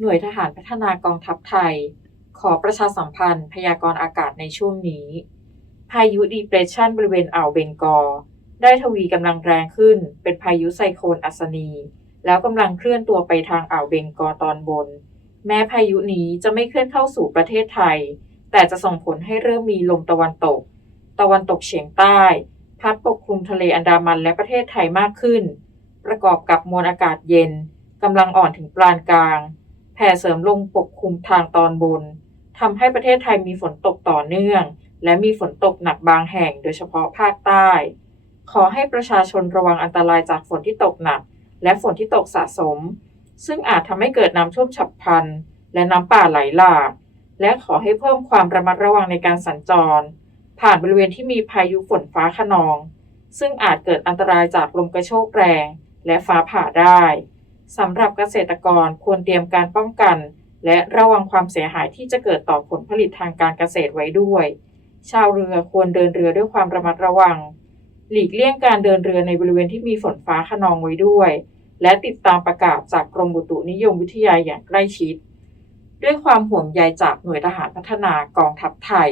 หน่วยทหารพัฒนากองทัพไทย ขอประชาสัมพันธ์พยากรณ์อากาศในช่วงนี้ พายุดีเพรสชันบริเวณอ่าวเบงกอลได้ทวีกำลังแรงขึ้นเป็นพายุไซโคลนอัศนี แล้วกำลังเคลื่อนตัวไปทางอ่าวเบงกอตอนบน แม้พายุนี้จะไม่เคลื่อนเข้าสู่ประเทศไทย แต่จะส่งผลให้เริ่มมีลมตะวันตก ตะวันตกเฉียงใต้ พัดปกคลุมทะเลอันดามันและประเทศไทยมากขึ้น ประกอบกับมวลอากาศเย็นกำลังอ่อนถึงปานกลาง แผ่เสริมลงปกคลุมทางตอนบนทำให้ประเทศไทยมีฝนตกต่อเนื่อง และมีฝนตกหนักบางแห่งโดยเฉพาะภาคใต้ ขอให้ประชาชนระวังอันตรายจากฝนที่ตกหนัก และฝนที่ตกสะสม ซึ่งอาจทำให้เกิดน้ำท่วมฉับพลัน และน้ำป่าไหลหลากและขอให้เพิ่มความระมัดระวังในการสัญจร ผ่านบริเวณที่มีพายุฝนฟ้าขนอง ซึ่งอาจเกิดอันตรายจากลมกระโชกแรง และฟ้าผ่าได้ สำหรับเกษตรกรควรเตรียมการป้องกัน และระวังความเสียหายที่จะเกิดต่อผลผลิตทางการเกษตรไว้ด้วย ชาวเรือควรเดินเรือด้วยความระมัดระวัง หลีกเลี่ยงการเดินเรือในบริเวณที่มีฝนฟ้าขนองไว้ด้วย และติดตามประกาศจากกรมอุตุนิยมวิทยาอย่างใกล้ชิด ด้วยความห่วงใยจากหน่วยทหารพัฒนากองทัพไทย